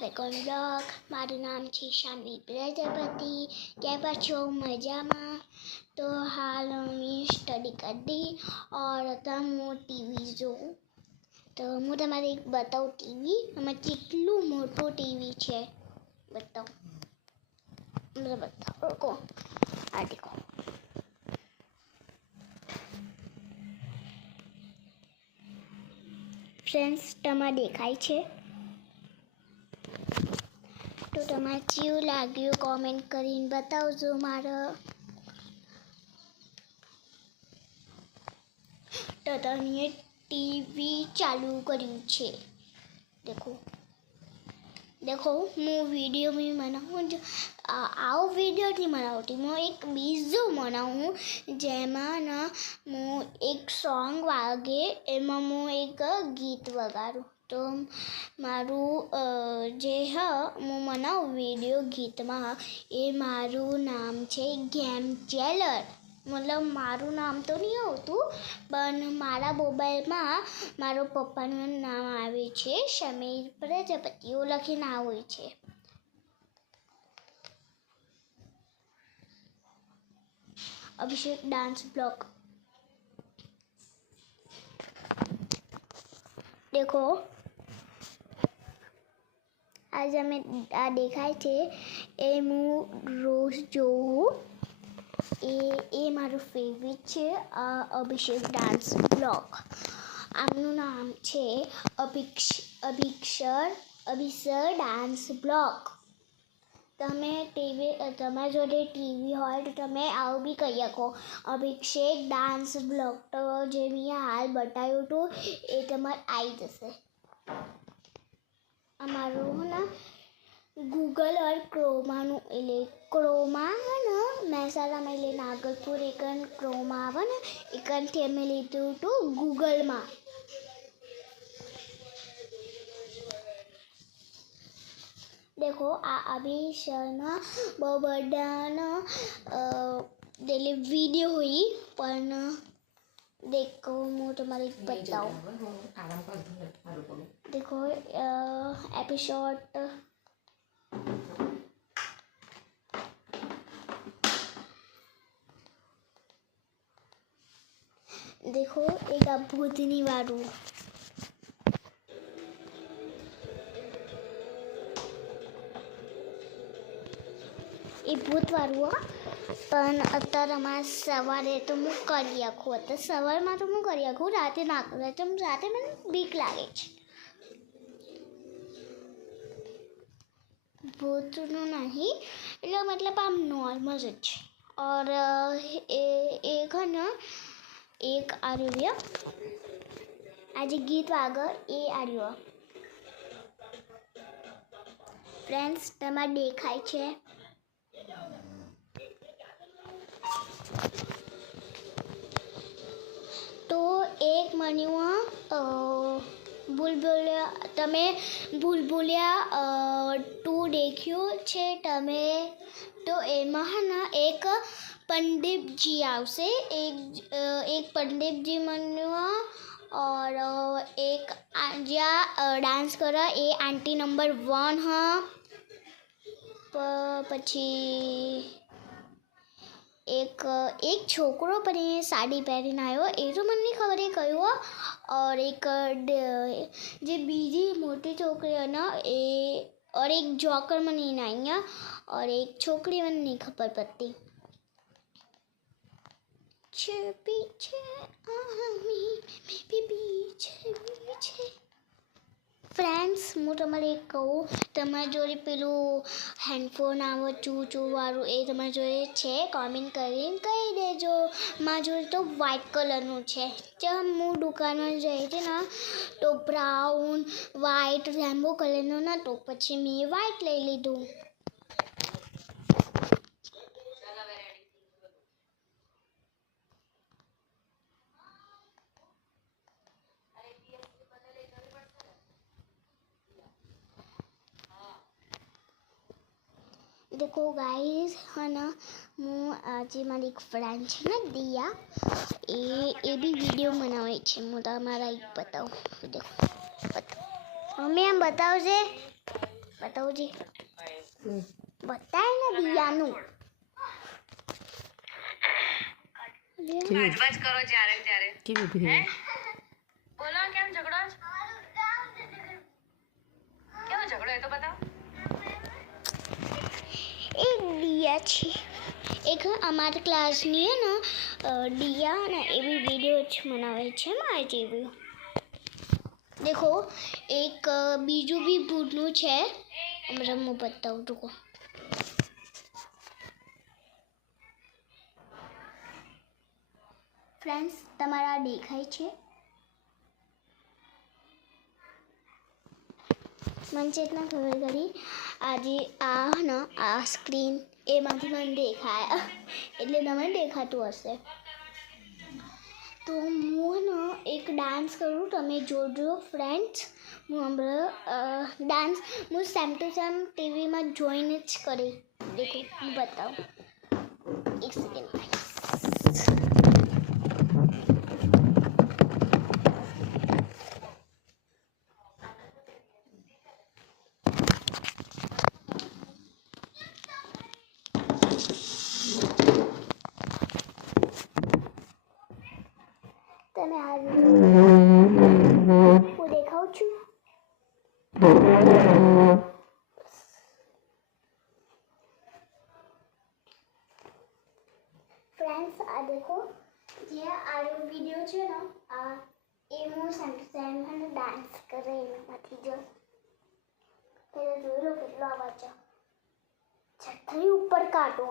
Second blog. મારું નામ છે શાનવી પ્રજાપતિ. કેવા છો? મજામાં? તો હાલ હું સ્ટડી કરતી और હું ટીવી જોઉં. તો હું તમારે એક બતાવું ટીવી. આમાં કેટલું મોટું ટીવી છે. બતાવો આ દેખો. ફ્રેન્ડ્સ, તમારે દેખાય છે? તો તમારે કેવું લાગ્યું કોમેન્ટ કરીને બતાવજો. મારા તો તમે ટીવી ચાલુ કર્યું છે. देखो હું વિડીયો બી બનાવું. આવો વિડીયો નહીં બનાવતી, હું એક બીજો બનાવું જેમાં ના હું એક સોંગ વાગે એમાં હું એક ગીત વગાડું. તો મારું જે હું બનાવું વિડીયો ગીતમાં એ મારું નામ છે ગેમ ચેલર. મતલબ મારું નામ તો નહીં હોતું, પણ મારા મોબાઈલમાં મારો પપ્પાનું નામ આવે છે સમીર પ્રજાપતિ. એવું લખીને આવે છે. અભિષેક ડાન્સ બ્લોગ. દેખો આજે અમે આ દેખાય છે એ હું રોજ જોઉં. એ મારું ફેવરેટ છે. અભિષેક ડાન્સ બ્લોગ. આમનું નામ છે અભિક્ષર ડાન્સ બ્લોગ. તમે તમારા જોડે ટીવી હોય તો તમે આવું બી કહી શકો અભિષેક ડાન્સ બ્લોગ. તો જે મેં હાલ બતાવ્યું હતું એ તમારે આવી જશે. અમારું ને ગૂગલ और ક્રોમાનું એટલે ક્રોમા ને મહેસાણામાં એટલે નાગલપુર એકન ક્રોમા આવે ને એકનથી અમે લીધું હતું ગૂગલમાં. देखो આ અભિષેકના બહુ બધાના डेली वीडियो हुई પણ देखो હું તમારે बताऊँ. देखो एपिसोड देखो एक भूतनी वारू. એ ભૂતવાળું પણ અત્યારે અમારે સવારે તો હું કરી આખું. અત્યારે સવારમાં તો હું કરી આખું, રાતે ના કરું. રાતે મને બીક લાગે છે. ભૂતનું નહીં એટલે મતલબ આમ નોર્મલ જ છે. और एक है ना एक आर्य आज गीत वागर ए आर्य. फ्रेंड्स તમારે દેખાય છે? तो एक मनुआ बुलबुलिया તમે बुलबुलिया 2 દેખ્યું છે તમે? તો એમાં है ना એક पंडितजी આવશે. एक पंडितजी मनुआ और एक જ્યાં ડાન્સ કરે એ આંટી નંબર 1 હા. પછી એક છોકરો પણ એ સાડી પહેરીને આવ્યો. એ તો મને નહીં ખબર એ કયો. और एक જે બીજી મોટી છોકરી ને એ और एक જોકર મને નહીં. और एक છોકરી મને નહીં ખબર પડતી. पीछे पीछे ફ્રેન્ડ્સ હું તમારે એક કહું, તમારા જોડે પેલું હેન્ડફોન આવે ચૂવાળું એ તમારા જોડે છે? કોમેન્ટ કરીને કહી દેજો. મારા જોડે તો વ્હાઇટ કલરનું છે. જ્યાં હું દુકાનમાં જઈ હતી ને તો બ્રાઉન વ્હાઇટ રેમ્બો કલરનો નહોતો, પછી મેં વ્હાઇટ લઈ લીધું. देखो गाइस है ना હું આજે મારી એક ફ્રેન્ડ છે ને દિયા એ બી વિડીયો બનાવે છે. હું તમારા એક બતાવું. દેખો અમે એમ બતાવજે. બતાવજે. બતાય ને દિયાનું. વાજ કરો જ્યારે ત્યારે કેવી ભીડ બોલો કેમ ઝઘડો કેવો ઝઘડો એ તો બતાવો. એક દિયા છે, એક અમારા ક્લાસની હે ને દિયા ને એવી વિડીયો જ બનાવે છે મારી જેવી. દેખો એક બીજું બી ભૂતનું છે, હમણાં હું બતાવું રૂકો. ફ્રેન્ડ્સ તમારા દેખાય છે? મને ચેતના ખબર કરી આજે આ સ્ક્રીન એમાંથી મને દેખાય એટલે તમને દેખાતું હશે. તો હું ને એક ડાન્સ કરું, તમે જોજો ફ્રેન્ડ્સ. હું હમણાં ડાન્સ હું સેમ ટુ સેમ ટીવીમાં જોઈને જ કરી. દેખો હું બતાવું, એક સેકન્ડ. તમે આ હું દેખાઉં છું. ફ્રેન્ડ્સ આ દેખો, જે આ વિડીયો છે ને આ એ હું સેમ ટુ સેમ અને ડાન્સ કરે એમાંથી જો પહેલાં જોઈ લો કેટલો અવાજ છે. છત્રી ઉપર કાઢો.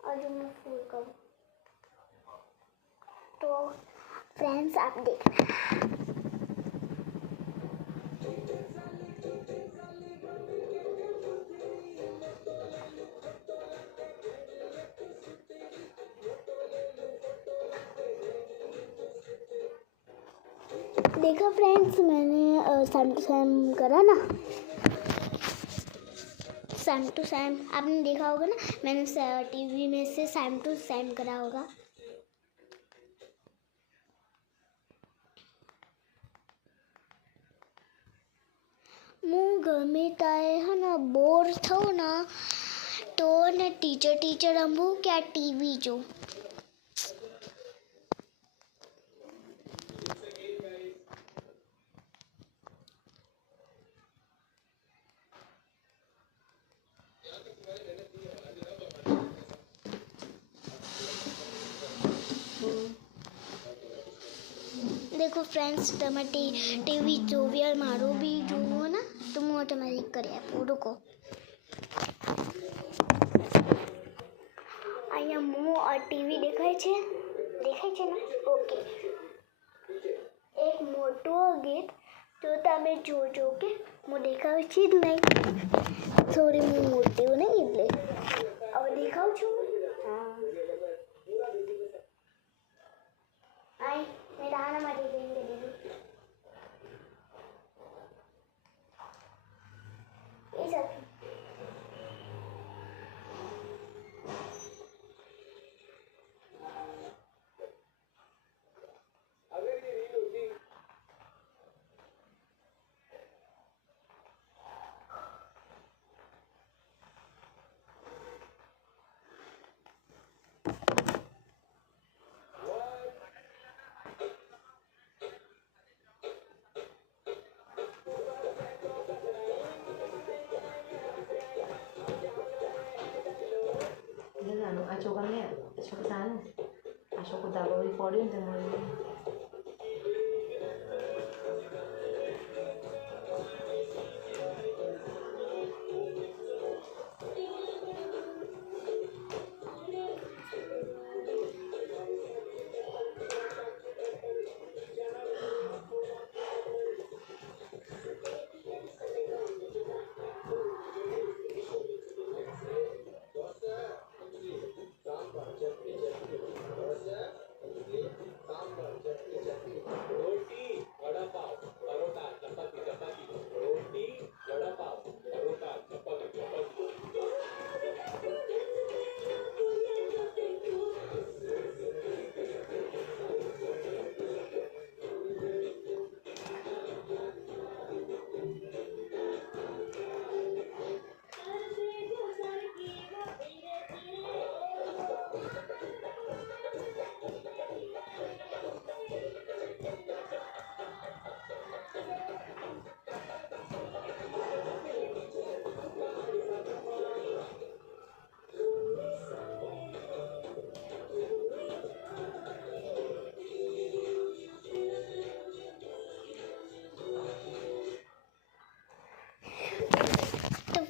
હજુ मैं फुल करूँ तो फ्रेंड्स आप देख देखा फ्रेंड्स, मैंने सेम टू सेम करा ना. सेम टू सेम आपने देखा होगा ना, मैंने टीवी में से सेम टू सेम करा होगा. હું ગમે ત્યારે હે ને બોર થઉં ને તો ને ટીચર રમવું કે આ ટીવી જોઉં. देखो फ्रेंड्स તમે ટીવી જોવી હોય મારું બી જોવો ને તો હું ઓટોમેટિક કરી આપું. રૂકો અહીંયા હું ટીવી દેખાય છે ને? ઓકે, એક મોટું ગીત તો તમે જોજો કે હું દેખાવું છે જ નહીં. સોરી હું મોટી નહીં એટલે હવે દેખાઉં છું. હા આઈ મેં દાના માટે જઈને દીધું એ સાથે. આ છોકરાને છોકરાને આ છોકરો દાબો પડ્યું ને તમારે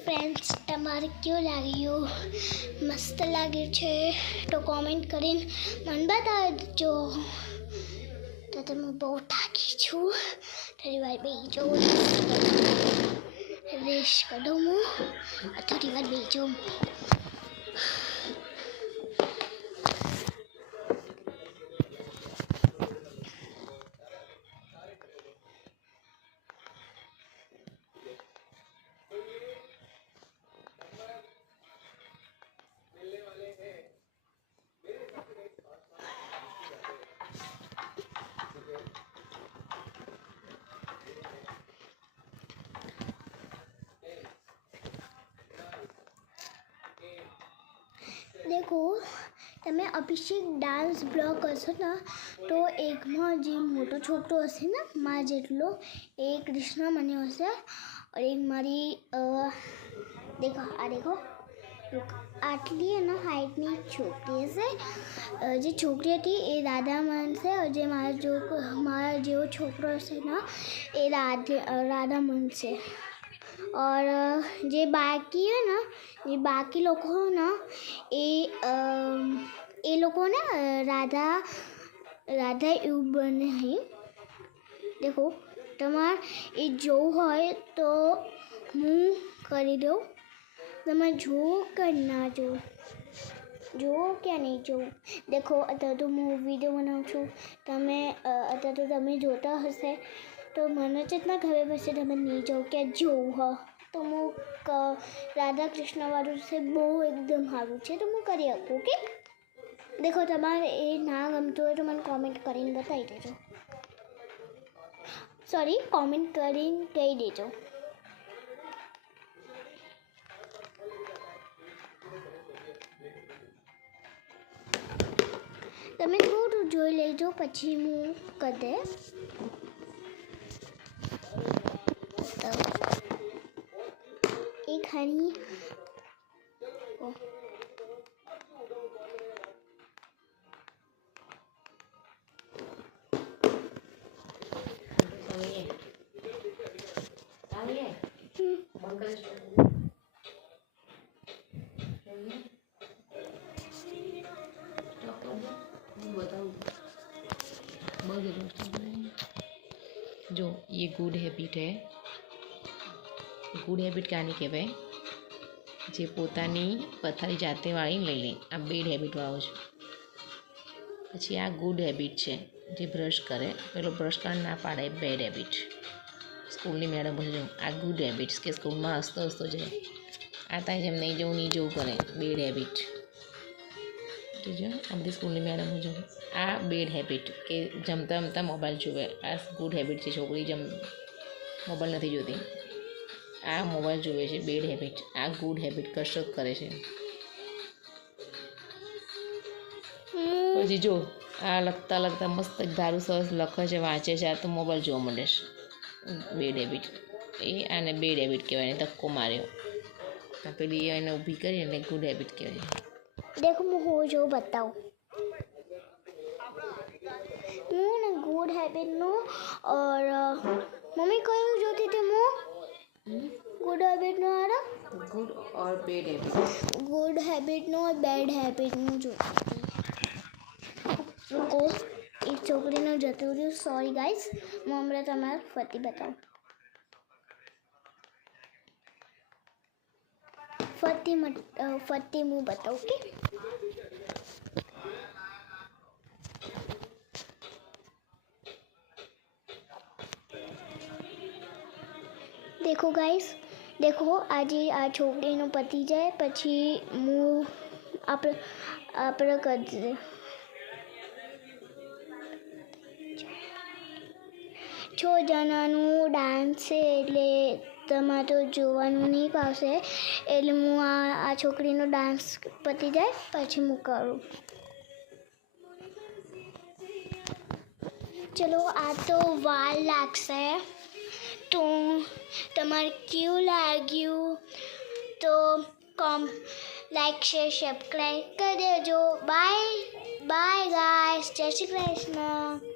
ફ્રેન્ડ્સ, તમારે કેવું લાગ્યું? મસ્ત લાગ્યું છે તો કોમેન્ટ કરીને મને બતાવજો. તો તમે બહુ થાકી છું, થોડી વાર બેસી જાઉં, રેસ્ટ કરું હું, થોડી વાર બેસી જાઉં. देखो તમે અભિષેક ડાન્સ બ્લોગ કરશો ને તો એકમાં જે મોટો છોકરો હશે ને મારા જેટલો એ કૃષ્ણ મને હશે, और एक મારી देखो આટલી એના હાઇટની છોકરી હશે. જે છોકરી હતી એ રાધા બનશે, જે મારા જેવો છોકરો હશે ને એ રાધા બનશે. और જે બાકી है ना, ये बाकी लोग हो ना એ લોકોને રાધા એવું બને હે. દેખો તમારે એ જોવું હોય તો હું કરી દઉં. તમે જો કે ના જો કે નહીં જોવું. દેખો અત્યારે તો હું વિડીયો બનાવું છું, અત્યારે તો તમે જોતા હશે તો મને જેટલા ખબર પડશે તમે નહીં જાઓ કે જોવું હા તો હું રાધા કૃષ્ણવાળું છે બહુ એકદમ સારું છે તો હું કરી શકું. ઓકે, દેખો તમારે એ ના ગમતું હોય તો મને કોમેન્ટ કરીને બતાવી દેજો. સોરી, કોમેન્ટ કરીને કહી દેજો. તમે થોડું જોઈ લેજો પછી હું કરી દે. एक हनी जो ये गुड हैबिट है. ગુડ હેબિટ કાની કહેવાય? જે પોતાની પથારી જાતે વાળીને લઈ લે, આ બેડ હેબિટવાળો છે. પછી આ ગુડ હેબિટ છે, જે બ્રશ કરે પેલો બ્રશ કરવા ના પાડે, બેડ હેબિટ. સ્કૂલની મેડમ છે, આ ગુડ હેબિટ્સ કે સ્કૂલમાં હસતો જાય. આ તાય જેમ નહીં જવું કરે, બેડ હેબિટ. જોજો આ બધી સ્કૂલની મેડમ જો, આ બેડ હેબિટ કે જમતા મોબાઈલ જુએ, આ ગુડ હેબિટ છે. છોકરી મોબાઈલ નથી જોતી, આ મોબાઈલ જુએ છે, બેડ હેબિટ. આ ગુડ હેબિટ, કસરત કરે છે. પછી જો આ લખતા મસ્ત ધારું સરસ લખે છે, વાંચે છે, આ તો મોબાઈલ જોવા માંડે છે. બેડ હેબિટ આને બેડ હેબિટ કહેવાય. એને ધક્કો માર્યો પેલી એને ઊભી કરી એટલે ગુડ હેબિટ કહેવાય. देखो હું જો બતાવું, હું ને ગુડ હેબિટનું और મમ્મી કયું જોતી હતી હું? ગુડ હેબિટનું આરા good or bad habit. Good હેબિટનું और બેડ હેબિટનું જોતી હતી. રૂકો, એક છોકરીનું જતું રહ્યું. સોરી ગાઈસ, હું હમણાં તમારે ફરતી બતાવું. ફરતી હું બતાવું. ઓકે, देखो गाइस, देखो આજે આ છોકરીનો પતિ જાય પછી હું આપણે કરી 6 જણાનું ડાન્સ છે એટલે તમારે તો જોવાનું નહીં પાવશે. એટલે હું આ છોકરીનો ડાન્સ પતી જાય પછી હું કરું. ચલો, આ તો વાર લાગશે. તો તમારે કેવું લાગ્યું તો લાઈક શેર સબસ્ક્રાઈબ કરી દેજો. બાય ગાઈસ, જય શ્રી કૃષ્ણ.